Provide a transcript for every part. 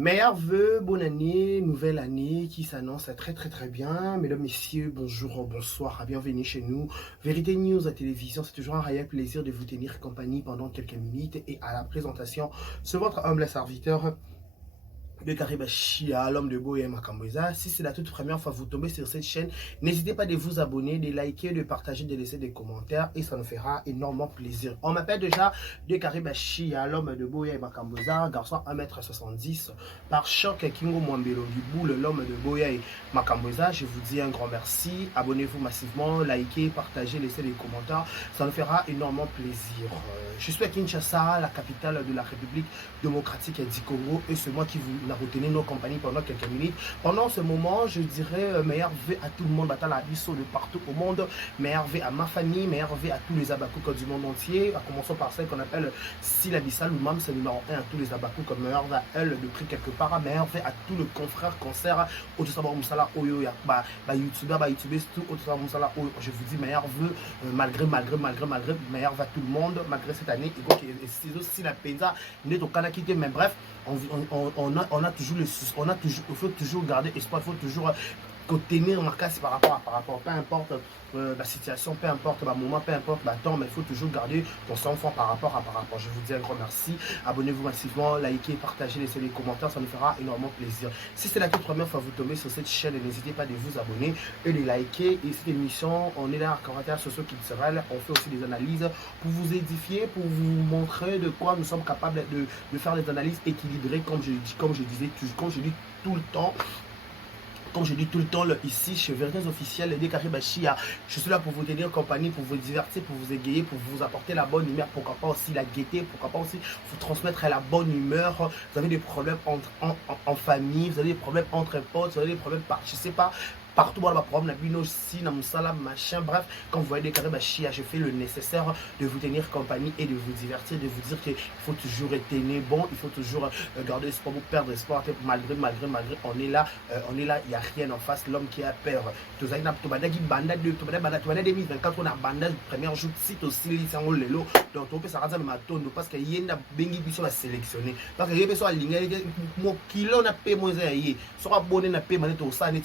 Meilleurs vœux, bonne année, nouvelle année qui s'annonce très bien. Mesdames, messieurs, bonjour, bonsoir, bienvenue chez nous. Vérité News à télévision, c'est toujours un réel plaisir de vous tenir compagnie pendant quelques minutes. Et à la présentation, c'est votre humble serviteur de Karibashia, l'homme de Boya Makamboza. Si c'est la toute première fois que vous tombez sur cette chaîne, n'hésitez pas de vous abonner, de liker, de partager, de laisser des commentaires et ça nous fera énormément plaisir. On m'appelle déjà de Karibashia, l'homme de Boya Makamboza, garçon 1m70, par choc Kingo Mwambelo Giboul, l'homme de Boya Makamboza. Je vous dis un grand merci, abonnez-vous massivement, likez, partagez, laissez des commentaires, ça nous fera énormément plaisir. Je suis à Kinshasa, la capitale de la République démocratique du Congo, et c'est moi qui vous retenir nos compagnies pendant quelques minutes. Pendant ce moment, je dirais meilleur vœu à tout le monde, à la bisso de partout au monde, meilleur vœu à ma famille, meilleur vœu à tous les abakouk du monde entier, à commencer par celle qu'on appelle Silabissal ou même c'est numéro 1 à tous les abakouk comme meilleur vœu à elle de prix quelque part, meilleur vœu à tous les confrères concert, Otosabar Moussala Oyo, YouTubeur, tout Otosabar Moussala Oyo. Je vous dis meilleur vœu, malgré, meilleur vœu à tout le monde, malgré cette année, et c'est aussi la paysa, n'est au Canada, mais bref, on a toujours il faut toujours garder espoir, il faut toujours tenir ma casse par rapport, peu importe la situation, peu importe le moment, peu importe le temps, mais il faut toujours garder ton sang-froid par rapport. Je vous dis un grand merci, abonnez-vous massivement, likez, partagez, laissez des commentaires, ça nous fera énormément plaisir. Si c'est la toute première fois que vous tombez sur cette chaîne, n'hésitez pas de vous abonner et de liker. Et cette émission, on est là à caractère socio-culturel, on fait aussi des analyses pour vous édifier, pour vous montrer de quoi nous sommes capables de faire des analyses équilibrées, comme je dis tout le temps. Comme je dis tout le temps ici chez Vérités Officielles de Karibashia, je suis là pour vous tenir compagnie, pour vous divertir, pour vous égayer, pour vous apporter la bonne humeur, pourquoi pas aussi la gaieté, pourquoi pas aussi vous transmettre la bonne humeur. Vous avez des problèmes en famille, vous avez des problèmes entre potes, vous avez des problèmes je sais pas, partout dans le problème, aussi, machin, bref, quand vous voyez des Karibashia, je fais le nécessaire de vous tenir compagnie et de vous divertir, de vous dire qu'il faut toujours être né bon, il faut toujours garder espoir, vous perdre espoir, malgré, on est là, il n'y a rien en face, l'homme qui a peur. Tout ça, 2024, on a bandage, premier jour, site aussi, donc on peut s'arrêter à tondo parce qu'il y a bengi biso à sélectionner. Parce que il y a besoin de ligne, mon kilo n'a pas moins aïe, soit abonné n'a pas mané au sang et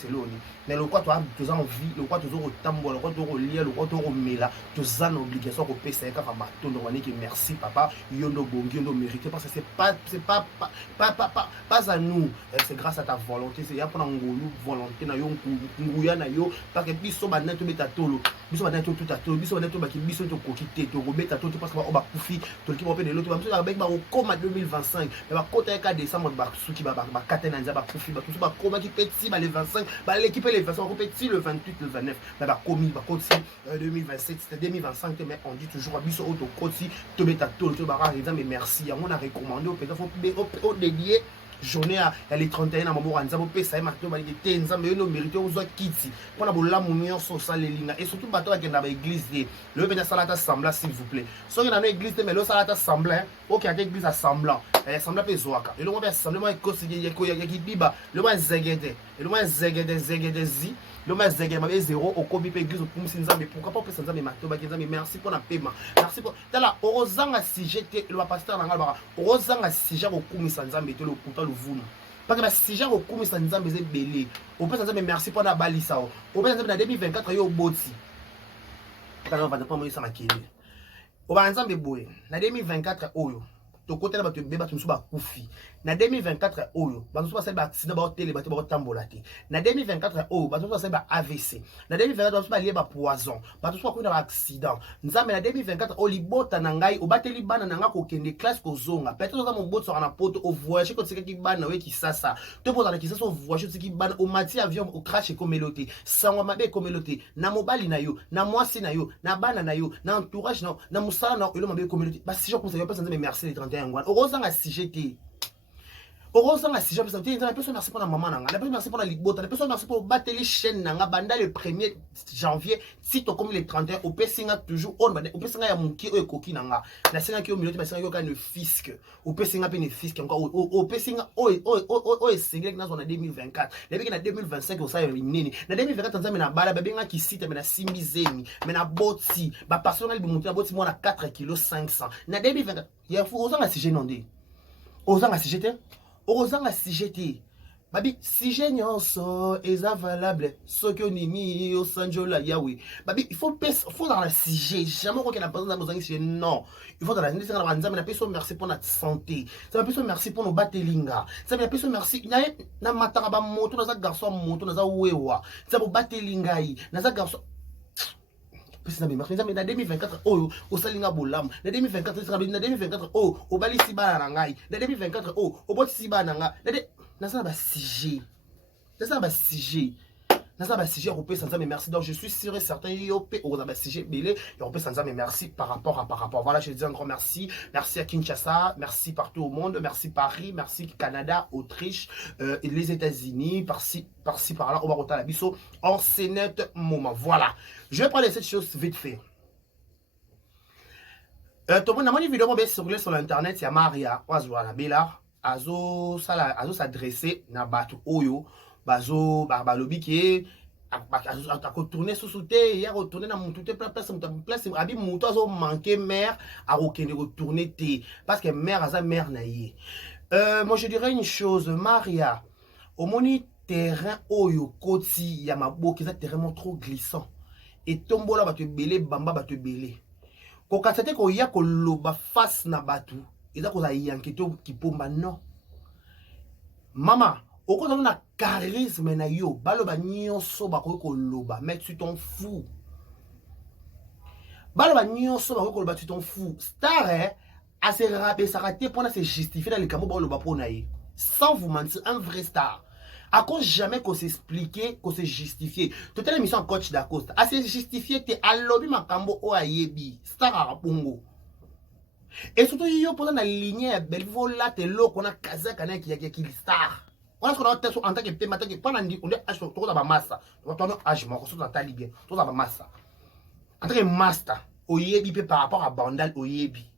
mais le quoi tu as envie, le quoi tu as au tambour, le quoi tu as au lien, le quoi tu as au mela, tu as une obligation au PC quand on tondo on dit merci papa, yondo bongi, yondo mérité parce que c'est pas à nous, c'est grâce à ta volonté, c'est ya pour ngolu volonté na yo nguya na yo parce que biso ba na to beta tolo, biso ba na to tout à tolo, biso ba na to ba ki biso to kokité to robeta to parce que on va kufi to ki ba pe de l'autre ba biso avec ba au coma 2025, mais ba kota ka décembre ba suki ba katena nza ba kufi ba tout ba coma qui petit ba le 25, ba l'équipe les 25 on petit le 28 le 29, mais ba komi ba koti 2027 c'était 2025 mais on dit toujours biso auto koti to beta tolo to ba raison mais merci on a recommandé au peut-être faut dédier journée à les 31 à maman nzambo pesa mato ba te nzambo yo no mérité ozo kiti pona bolamu nyonso salélinga et surtout bato bakenda ba église le bena salata semblant s'il vous plaît so na no église mais le salata semblant OK à église assemblant semblant pe zoaka et le mo ba semblant ko sigi yeko yaki biba le mo zegede zi le mo zegede ma 0 au kobi pe église pour nzambe pourquoi pas pesa nzambe mato ba nzambe merci pour na paiement merci pour tala orozanga sujet le pasteur na ngala orozanga sujet ko kumisa nzambe te le pourtant le vunu parce que si j'ai recours à nzambe c'est belé on peut nzambe merci pour na balisa on peut nzambe na 2024 yo boti parce qu'on va pas moi ça makeli on va nzambe boye na 2024 oyo to côté là ba to beba to ba kufi na 2024 oyo ba so ba sel ba accident ba hotel ba to ba tambola te na 2024 oyo ba so ba sel ba AVC na 2024 ba so ba lié ba poison ba to so ko na ba accident nzambe na 2024 o libota na ngai o bateli bana na nga ko kende classe ko zonga peut-être za mon bot sur na poto o voyage ko tsika ki bana we ki sasa to poza na ki sasa o voyage tsiki bana o mati avion o crash ko melote sangwa mabe ko melote na mobali na yo na mwasi na yo na bana na yo na entourage na musala na ilo mabe ko melote ba si je conseille pas nzambe merci les 31 orozanga sujet orozanga sujet parce que nzambe personne merci pour la maman nanga personne merci pour la libota personne merci pour battre les chaînes nanga banda le 1er janvier si to comme le 31 au pesinga toujours on au pesinga ya munki o ekoki nanga na singa ki o milieu pesinga yo ka ne fisc au pesinga pe ne fisc encore au pesinga o esinga na zona 2024 le biki na 2025 o sa ya nini na 2024 nzambe na bala babenga ki site mais na simbizemi mais na boti ba personnel bi monter na boti mo na 4 kg 500 na 2024 il faut osanga sujet non dit osanga sujet ozanga sujet te babi sujet nyonso eza valable soki onimi osanjola yawe babi il faut dans le sujet jamais qu'on a besoin de sujet non il faut dans la nzambe na peso merci pour notre santé ça peso merci pour nos batelinga ça peso merci na mataka ba moto na za garçon moto na za wewa ça bo batelinga yi na za garçon na 2024 oh au salinga bolam na 2024 oh au bali siba na ngai na 2024 oh au boti siba na nga na ça ba sujet na ça ba sujet na ça ba sujet européen sans mais merci donc je suis sûr et certain yopé au ba sujet belé européen sans mais merci par rapport voilà je dis un grand merci à Kinshasa, merci partout au monde, merci Paris, merci Canada, Autriche et les États-Unis par-ci par-là on va retourner la biso en net moment voilà je vais parler de cette chose vite fait tout le monde a une vidéo sur l'internet c'est Maria Oazouana Bella azo s'adresser na batu oyo bazo balobi ki a retourner sous te ya retourner na mutu te place abi mutu azo manquer mère a retourner te parce que mère aza mère na ye moi je dirais une chose Maria au moni terrain oyo koti ya maboki za terrain trop glissant et tombola batu belé bamba batu belé ko kasete ko ya ko loba face na batu eza ko za yanketo kipomba non mama okoza na charisme na yo baloba nyonso bakoki koloba mais tu t'en fous baloba nyonso bakoki koloba tu t'en fous star a se rabesaka te mpona se justifier na likambo baloba mpona ye sans vous mentir un vrai star à cause jamais qu'on s'expliquer qu'on se justifier toute l'émission en coach d'Acosta a se justifier te alobi makambo o ayebi star a rapongo et surtout yo pendant la ligne ya Belleville là te lo qu'on a kazaka na qui star on a ce qu'on a en tant que pema tant que pendant on est âge trop dans massa on a âge mon sur dans ta libyen trop dans massa en tant que master oyebi pe par rapport à Bandal oyebi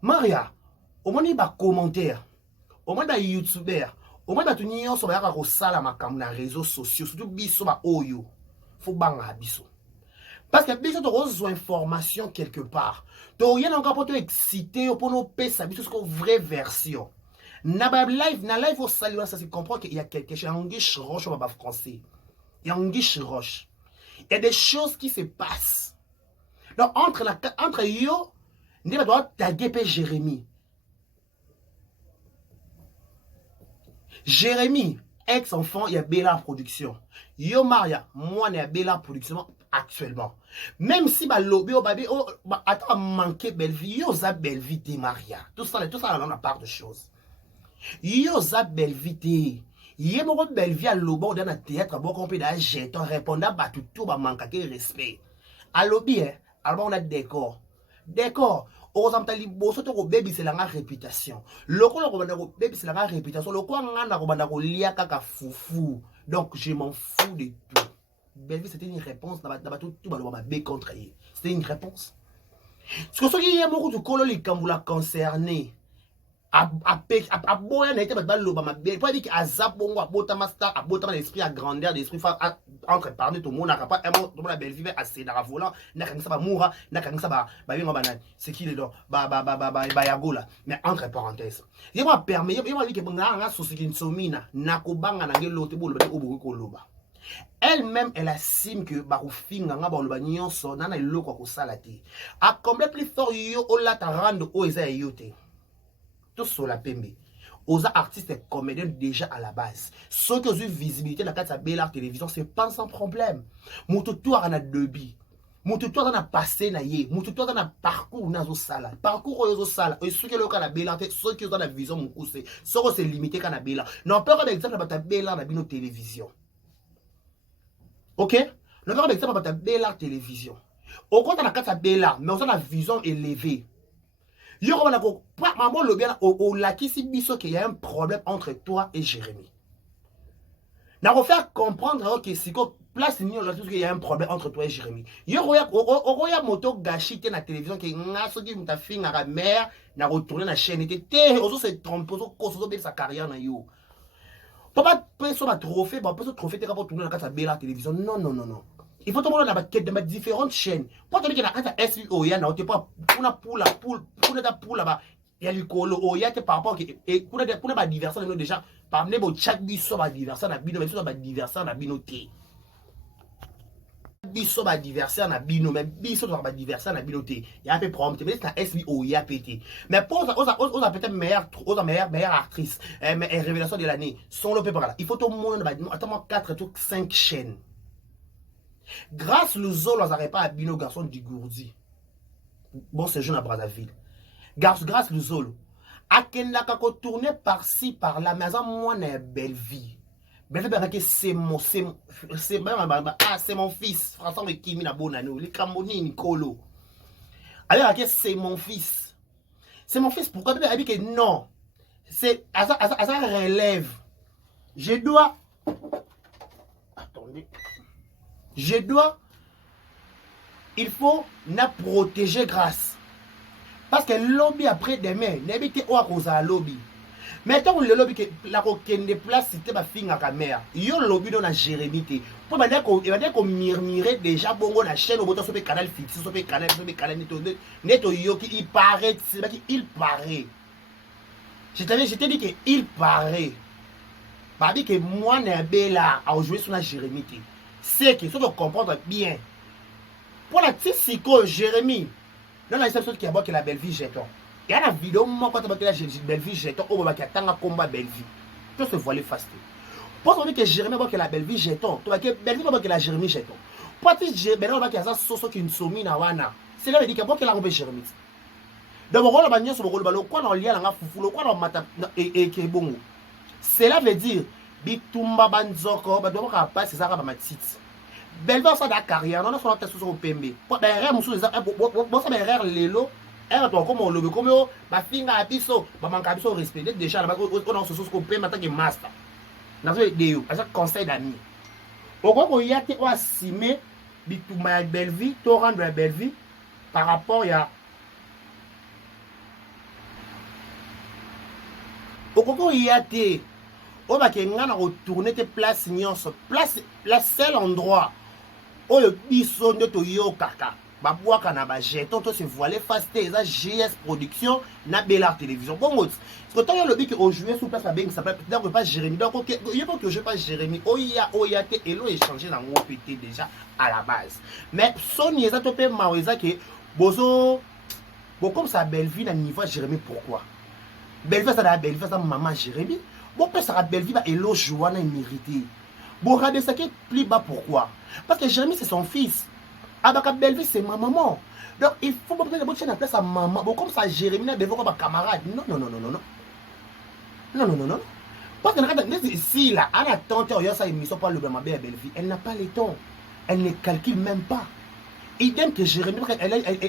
Maria au moins ba commentaire au moins ba youtuber au moins ba tout nyonso ba ya ko sala makambo na réseaux sociaux surtout biso ba oyo faut banga biso. Parce que biso to reçoit information quelque part. To rien encore pour te exciter pour nous pesa biso ce vraie version. Na ba live na live au salut ça se comprend qu'il y a quelque chose anguiche roche au bas français. Il y a anguiche roche. Il y a des choses qui se passent. Donc entre yo ne doit taguer pe Jérémy. Jérémy ex-enfant, il y a Bella Production. Yo Maria, moi, il y a Bella Production actuellement. Même si bah lobby attends manquer belle vie, yo za belle vie te Maria. Tout ça on a part de choses. Yo za belle vie te. Yé mon belle vie à lobo dans un théâtre bon compris d'un jeton répondant bah tout bah manquer de respect. À lobby alors on a décor. Décor. Au samtali boso to baby c'est la réputation. Loko lo banda ko baby c'est la réputation. Loko ngana ko banda ko lia kaka foufou. Donc je m'en fous de tout. Belle c'était une réponse dans tout ba B contre elle. C'était une réponse. Ce que ce qui est beaucoup de cololi quand vous la concerné. A boya na été ba loba ma belle. Pas dire que azap bongo abota master abota l'esprit à grandeur d'esprit entre parler tout le monde n'a pas un la belle vivre assez dans la volant n'a qu'un ça ba moura n'a qu'un ça ba bien banane c'est qui les donc ba yagola mais entre parenthèses il m'a permis il m'a dit que nga sosi nsomina na ko banga na ngelote bolo ba obo ko loba elle-même elle assume que ba ufinga nga ba loba nyonso na na eloko ko salati a combien plus fort yo o la ta rendre o eza yote tout sur la pembe. Aux artistes et comédiens déjà à la base. Ceux qui ont eu visibilité dans la carte de Bella Télévision, c'est pas sans problème. Moutoutoua en a deux billes. Moutoutoua en a passé na ye. Moutoutoua en a parcours na zo sala. Parcours au sala. Et ceux qui ont la Bella, ceux qui ont la vision moukou, c'est ceux qui sont limités quand la Bella. Non, pas comme exemple à Bella dans la télévision. Ok? Non, pas comme exemple à Bella Télévision. Au contraire, la carte de Bella, mais on a la vision élevée. Yo comme on a maman le bien au laki si biso qu'il y a un problème entre toi et Jérémy. N'a pas faire comprendre que si ko place ni là qu'il y a un problème entre toi et Jérémy. Yo roya moto gâché na télévision que ngaso qui muta finga la mère na retourner na chaîne était ozo se tromper ozo koso sa carrière na yo. Papa peut so ba trophée, ba peut so trophée te ka pour tourner na carte Bella télévision. Non. Il faut tomber dans différentes chaînes. Pour te dire que la SVO, il y a pas pour la poule là-bas. ya likolo oya te par rapport et pour ba diversion déjà parmi bo chaque biso ba diversion na bino biso ba diversion na bino te biso ba diversion na bino mais biso ba diversion na bino te ya pe prompte mais c'est SB oya pété mais pour on peut-être meilleure actrice mais révélation de l'année sont le peu par là il faut au moins attends 4 tout 5 chaînes grâce le zolo n'arrive pas à bino garçon du Gourdi bon c'est jeune à Brazzaville grâce le zolo akendaka ko tourner par-ci par-là mais à moi na belle vie c'est mon fils François Mekimi na bonano les Camboni Nicolo alors c'est mon fils pourquoi tu as dit que non c'est à ça relève je dois attendez il faut na protéger grâce parce que lobby après demain n'habite au cause à lobby mais tant le lobby que la coquine de place c'était ma fille à caméra yo lobby dans la Jérémie pour me dire qu'on murmurer déjà bongo la chaîne au bouton sur le canal fixe sur le canal neto yo qui il paraît c'est pas qu'il paraît je t'ai dit que il paraît pas dit que moi n'est là à jouer sur la Jérémie c'est que ça doit comprendre bien pour la petite psycho Jérémie dans la histoire qui a que la belle vie jeton il y a une vidéo moi quand tu as la belle vie jeton au moment qui attend un combat belle vie tu se voiler face pour que Jérémie que la belle vie jeton tu vois que belle vie que la Jérémie jeton pour que Jérémie va que ça soso qui nsomi na wana c'est là veut dire que la robe Jérémie donc on va sur le ballon quoi dans lien la fufu quoi dans mata et que bon cela veut dire bitumba banzoko ba domo ka passer ça ba matite belle va ça da carrière non so ta soso pembe pour derrière musu ça bon ça derrière lelo et toi comme on le comme ba finga abiso ba manka abiso respect déjà là on a soso ko pembe en tant que master na so de à ça conseil d'amis au quoi ko yate o assumer bitumba belle vie to rendre la belle vie par rapport ya au quoi yate on va que ngana retourner tes places nyonso place la seul endroit oyo biso nde toyokaka babwaka na bajeton to se voiler face te eza GS production na Bellart télévision bongo parce que tant lobi que aujourd'hui sous place ba beng ça peut pas Jérémie donc il faut que je pas Jérémie oya te elo échanger na ngo pété déjà à la base mais soni eza to pe maweza que bozo bon comme ça belle vie na niveau Jérémie pourquoi belle vie ça la belle vie ça maman Jérémie bon peut ça belle vie ba elo joana mérité bon rabe ça qui plus bas pourquoi parce que Jérémie c'est son fils Abaka belle vie c'est ma maman donc il faut pas prendre la bonne chaîne à place à maman bon comme ça Jérémie na belle comme camarade non parce que ici là à la tante il y a ça émission pas le ma belle vie elle n'a pas le temps elle ne calcule même pas idem que Jérémie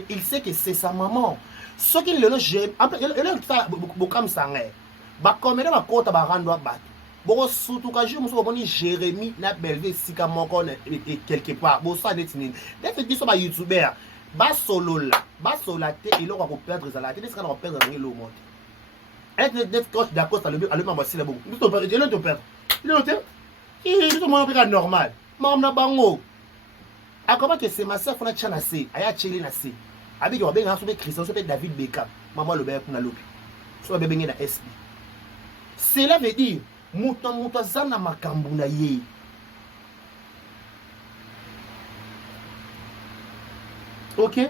il sait que c'est sa maman ce qu'il le Jérémie après elle ça comme ça ba comme elle va côté ba rendre ba bon surtout quand je me suis abonné Jérémie na belvé sika moko quelque part bon ça net nini dès que ba youtubeur ba solo la te il aura perdre ça la te sera perdre dans le monde être d'être coach d'accord ça le m'a c'est bon nous te perdre il te perdre il note il tout monde normal mam na bango a comment que c'est ma sœur fona chana c'est aya cheli na c'est abi ko benga so be Christian so be David Beckham maman le be kuna lobi so be benga na SB cela veut dire muto zana makambu na ye ok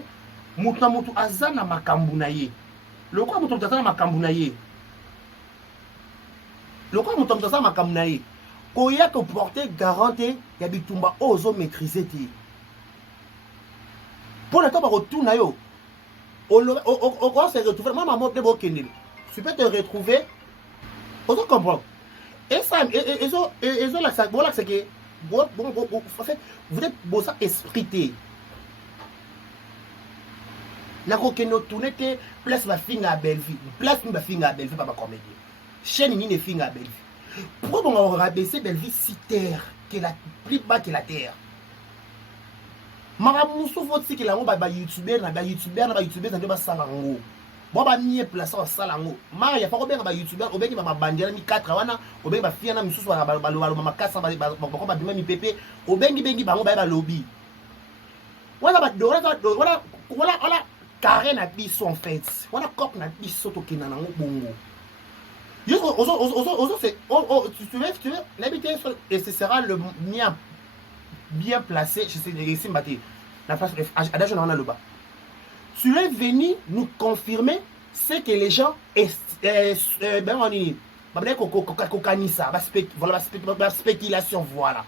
muto azana makambu na ye lokwa muto azana makambu na ye lokwa muto azana makambu na ye koya ko porter garantie ya bitumba ozo maîtriser ti pour le temps ba retourna yo on se retrouver maman de bokende tu peux te retrouver on comprend. Et ça, et là, ça, bon, là, c'est que, bon, en fait, vous êtes bon, ça, esprité. La coquino tourne, place ma fille à belle vie, place ma fille à belle vie, pas comédie. Chaîne ni fille à belle vie. Pourquoi on va rabaisser belle vie si terre, qui est la plus bas que la terre? Maramoussou, faut que la youtubeur, na youtubeur, ça ne va pas s'en bon ba mieux place en salango ma ya fa ko benga ba youtubeur obengi ba bandela mi 4 wana obengi ba fiana misusu ba mama kasa ba ko ba bima mi pepe obengi bango ba lobby wala ba wala carré na biso en fait wana cop na biso tokenda nango bongo tu veux l'habiter et ce sera le mien bien placé je sais ici mbaté la place adage on a le bas tu es venu nous confirmer ce que les gens ben on dit voilà spéculation voilà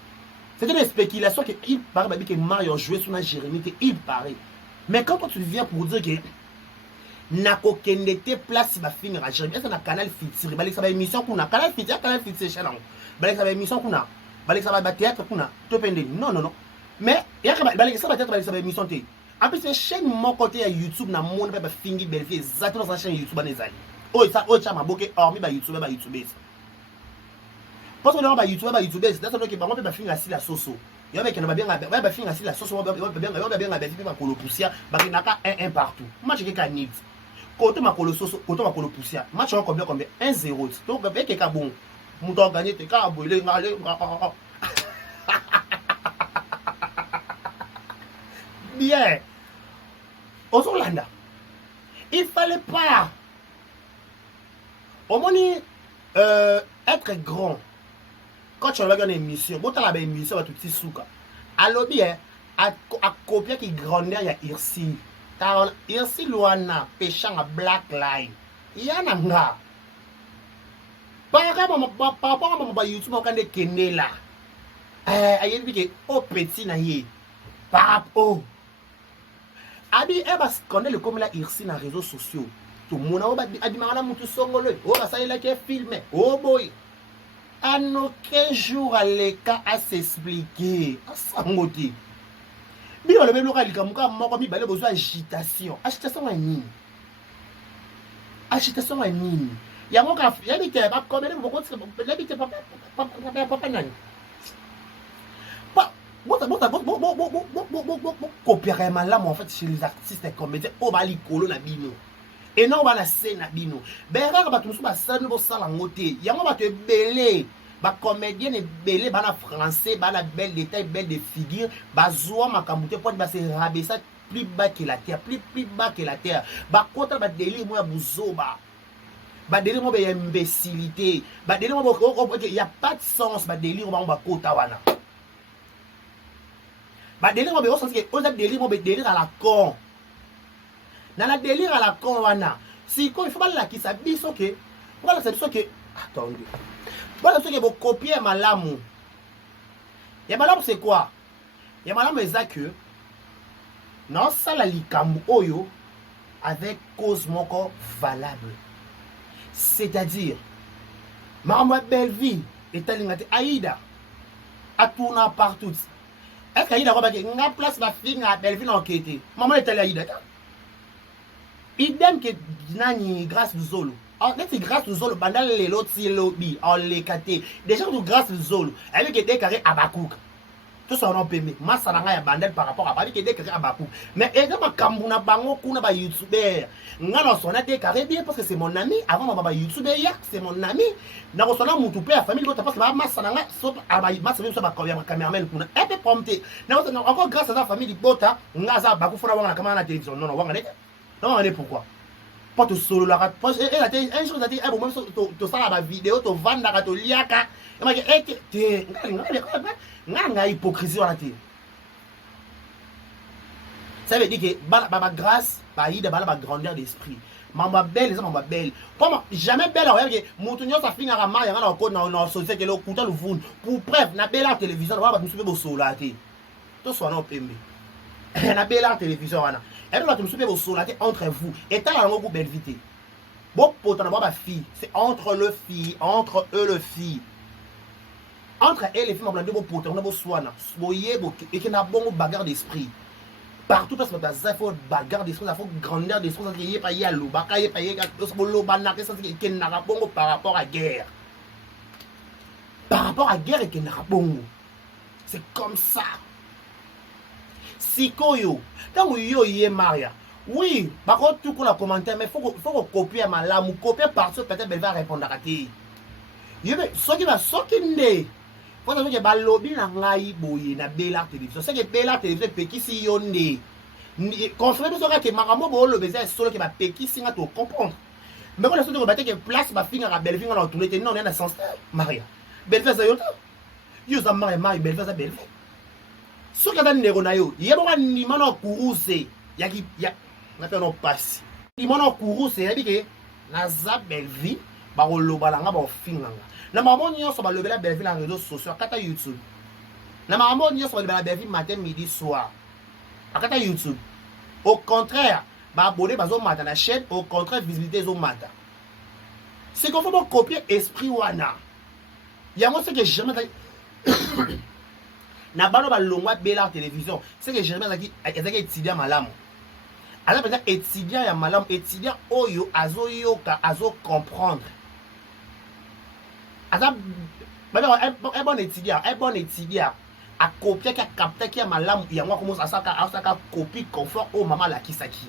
c'était des spéculations que il paraît que Mario jouait sur la Jérémie que il paraît mais quand toi tu viens pour dire que nako kendete place ba finir à Jérémie ça na canal fitiri baleka ba émission kuna canal fitiri channel baleka ba émission kuna baleka ba théâtre kuna to pende non mais yaka baleka ba théâtre baleka ba émission té en plus c'est chaîne mon côté à YouTube na monde ba fingi belfi exactement sa chaîne YouTube nezali oh ça oh chama boke hormis ba YouTube parce que ba YouTube c'est ça que ba moi ba fingi asila soso yo mec na ba bien ba fingi asila soso ba bien ba kolo poussière ba kinaka un partout moi j'ai que nit côté makolo soso côté makolo poussière match on combien 1-0 donc avec que bon mouton gagner te ka boiler ngale bien aux Hollanda il fallait pas au moins être grand quand tu regardes une émission bon t'as la émission va tout petit souka alors bien à copier qui grandeur il y a Irsi Irsi Luana péchant à Black Line yana nga par rapport à YouTube on kande kende là ayebi ke au petit na ye par rapport abi eba scandale comme la Irsi na réseaux sociaux tout mona oba adimana mutu songolo o basalela ke filmer oh boy en aucun jour à l'écart à s'expliquer à s'angoti bien le même local comme moi mi balé besoin agitation à nini ya mo ka ya bité ba comme les beaucoup la bité papa nani pas copier mal là en fait chez les artistes et comédiens au bali kolo na bino et non ba na scène na bino beraka ba tusu ba sala no sala ngote ya mo ba te belé ba comédien et belé ba na français ba na belle détail belle de figure ba zoa makambuté pour ba se rabaisser plus bas que la terre plus bas que la terre ba kota ba délire moi buzoba ba délire moi ba imbécilité ba délire moi il y a pas de sens ba délire ba kota wana ba délire moi ba sens que on a délire moi ba délire à la con na la délire à la con wana si quoi il faut pas la qui ça biso que voilà c'est ça que attendez voilà ce que vous copiez malamu ya malamu c'est quoi ya malamu est que non ça la likambu oyo avec cause moko valable c'est-à-dire maman belle vie et alingate Aïda a tourné partout est-ce qu'Aïda va que nga place la fille na belle vie na enquêter maman est allée Aïda idem que nani grâce du Zolo en fait grâce du Zolo pendant les lots si lobby en les caté déjà de grâce du Zolo avec des carrés abakouk tout ça on peut mais massa na ya bandel par rapport à pas que des carrés abakouk mais également kambuna bango kuna ba youtuber ngana sona des carrés bien parce que c'est mon ami avant ma ba youtuber ya c'est mon ami na ko sona mutu pe famille ko parce que ba massa na so aba massa même so ba cameraman kuna et peu prompté na encore grâce à sa famille bota ngaza ba ko fona wanga kama na télévision non wanga non on est pourquoi pas te solo la rat pas et la un jour ça dit bon même to ça la vidéo to vendre ka to liaka et ma te nga hypocrisie on a té ça veut dire que ba grâce ba ida ba grandeur d'esprit mamba belle ça mamba belle comme jamais belle regarde que mutunyo ça finira mari nga na ko na société que le kuta le vun pour preuve na belle télévision on va nous souper bo solo la té to so na pembe na belle télévision wana et là tu me souviens au solaté entre vous et t'as un groupe belle vite bon pour t'en avoir ma fille c'est entre le fille entre eux le fille entre elle et les filles on a deux beaux potes on a beau soana soyez beau et qui n'a bon bagarre d'esprit partout parce que ça faut bagarre d'esprit ça faut grandeur d'esprit ça y est pas y a l'eau baka y est pas y a l'eau banaka ça c'est qui n'a pas bon par rapport à guerre et qui n'a pas bon c'est comme ça sikoyo tant yo yé Maria oui par contre tout qu'on a commenté mais faut copier malamu copier partout peut-être elle va répondre à ti yebe soki ba soki nde faut que ba lobby na ngai boye na bela télévision c'est que bela télévision petit si yo nde confirmer besoin que makambo bo le besoin solo que ba peki singa to comprendre mais quand la soto ba que place ba finga ka Belleville na tourner non on est sens Maria Belleville ça yota yo za Maria Belleville ça Belleville so ka dan nego na yo yebo ka ni mano kuruse ya ki ya na pe no passe ni mano kuruse ya bi ke na za Belleville ba ko loba nga ba finga na maman nyonso ba lobela Belleville en réseaux sociaux kata YouTube na maman nyonso ba lobela Belleville matin midi soir akata YouTube. Au contraire, bah abonné bazo mata na chaîne, au contraire visibilité zo mata. C'est qu'on faut copier esprit wana. Il y a moi ce que jamais na bano ba longwa bela télévision, c'est que jamais zaki ezaki étudiant malamu. Alors peut-être étudiant ya malamu, étudiant oyo azo yoka azo comprendre. Asa un bon étudiant a copier qui a capté qui a malamu il y a moi commence à ça copie confort au maman la qui ça qui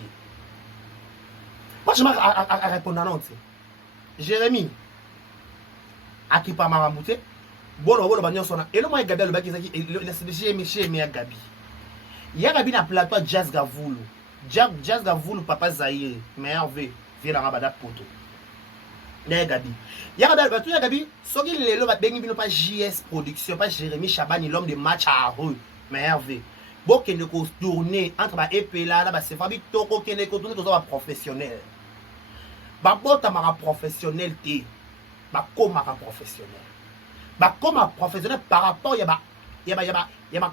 moi je à répondre non Jérémy a qui pas marambouté bon banyo sona et le moi Gabi le baki qui le Michel mais Gabi il y a Gabi na plateau Jazz Gavoulou papa Zaire merveille vient dans rabada poto ne Gabi il y a Gabi so qui le ba bengi bino pas JS production pas Jérémy Chabani l'homme de match à rue merveille bon que ne ko tourner entre ba epela là ba c'est Fabi toko que ne ko tourner to ba professionnel ba bota mara professionnel té ba koma ka professionnel ba koma professionnel par rapport ya ba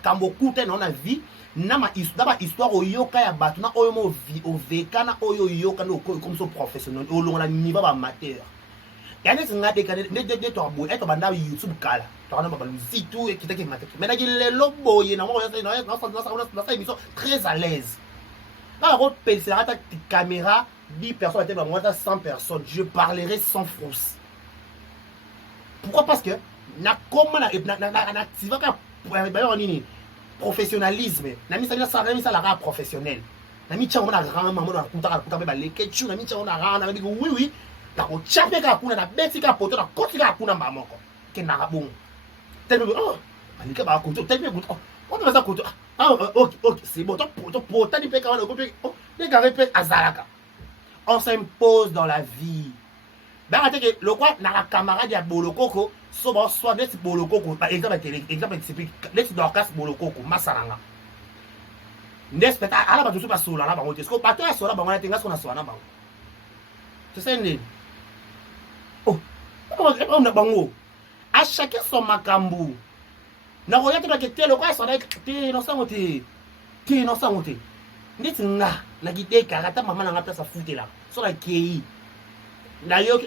kambo kuta na na vie na ma histoire oyoka ya batu na oyo mo vie o vekana oyo yoka no comme so professionnel o longa na niveau ba amateur yani ngade ka de to abo eto banda YouTube kala to kana ba luzi tout et kitaki mataki mais na le lobo ye na mo na émission très à l'aise na ko penser ata caméra 10 personnes à moi 100 personnes je parlerai sans frousse pourquoi parce que na comment na activa ka ba nini professionnalisme na mi ça la professionnel na mi tchango na grand maman na kuta ba lekechu na mi tchango na grand na oui na ko chape ka kuna na beti ka poto na koti ka kuna mamoko ke na bon tellement oh alika ba ko tellement oh on va ça ko ok c'est bon to poto ni pe ka ko oh les gars répète azalaka on s'impose dans la vie ba ate ke le quoi na camarade ya bolokoko so ba soit net bolokoko par exemple typique net dorcas bolokoko masaranga n'est-ce pas ala ba tout pas sola la ba ngote ko bato ya sola ba ngona tenga so na sola ba tu sais ni oh on a bango à chacun son makambu na ko yate ba ke telo kwa sola te no sangote ndeti nga na gide karata mama na ngata sa futela so la kei na yo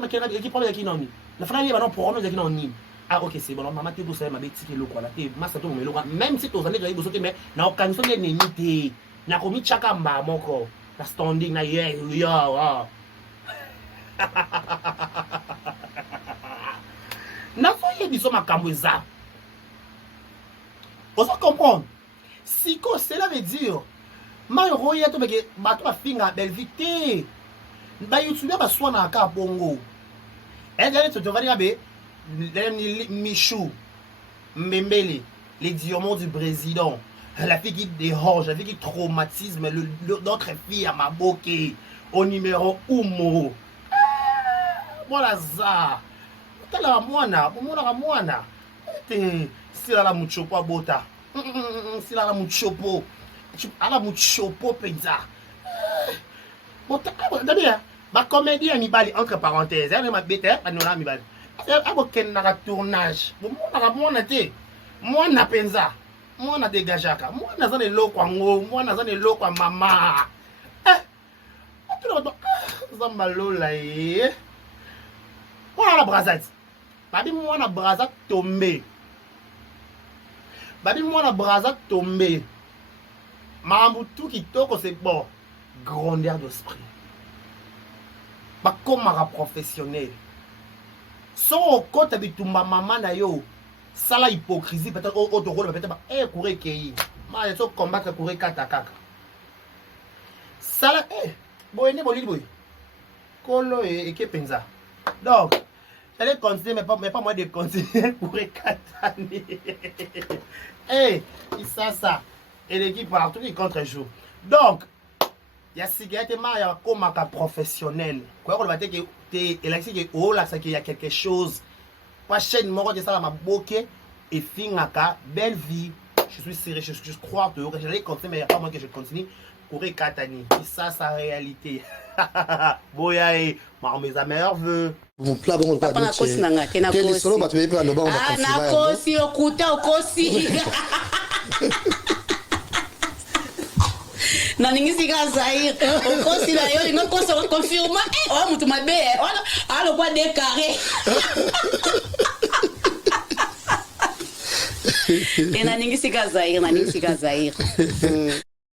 makena qui parle qui non la frère va non pour nous qui non ni ah ok c'est bon maman te do ça ma beti ke lo kwa la te masa to melo même si to zane de bosote mais na okaniso ne ni te na ko mi chaka mba moko na standing na yo na so ye biso makambo za on se comprendre si ko cela veut dire ma roya to beke bato ba finga Belleville ba YouTube ba swana ka bongo et d'aller te devenir be Michou Mbembele les diamants du président la fille qui dérange la fille qui traumatisme notre fille à Maboke au numéro umo voilà ça tala mwana te sila la muchopo bota sila la muchopo ala muchopo pizza bota dabia ba comédie mibali entre parenthèses elle ma bête anona mibali abo ken na tournage mwana te mwana penza mwana dégagaka mwana zane lokwa ngo mwana zane lokwa mama zamba lola ye mwana la brazat babi mwana brazat tombe mambu tout kitoko c'est bon grandeur d'esprit ba komara professionnel so kota bitumba mama na yo sala hypocrisie peut-être autre rôle peut-être ba courir kei ma so combattre courir kata kaka sala boyene bolili boy kolo et ke penza donc j'allais continuer mais pas moi de continuer courir kata ça et l'équipe partout qui contre-joue. Donc, il y a cigarette marre comme un professionnel. Quoi qu'on va dire que il y a quelque chose. Pas chaîne moi de ça la maboke et finaka belle vie. Je suis sérieux, je crois que j'allais continuer mais il n'y a pas moi que je continue. Corée Katani, ça sa réalité. Boya et mes meilleurs vœux. Mon plat bon pas na kosi na ngate na quel kosi solo ba tu veux no ba on ah na kosi okuta okosi na ningisi ka Zaïre okosi na yo ngo kosi ko confirma oh mutu mabe alo kwa décarré na ningisi ka Zaïre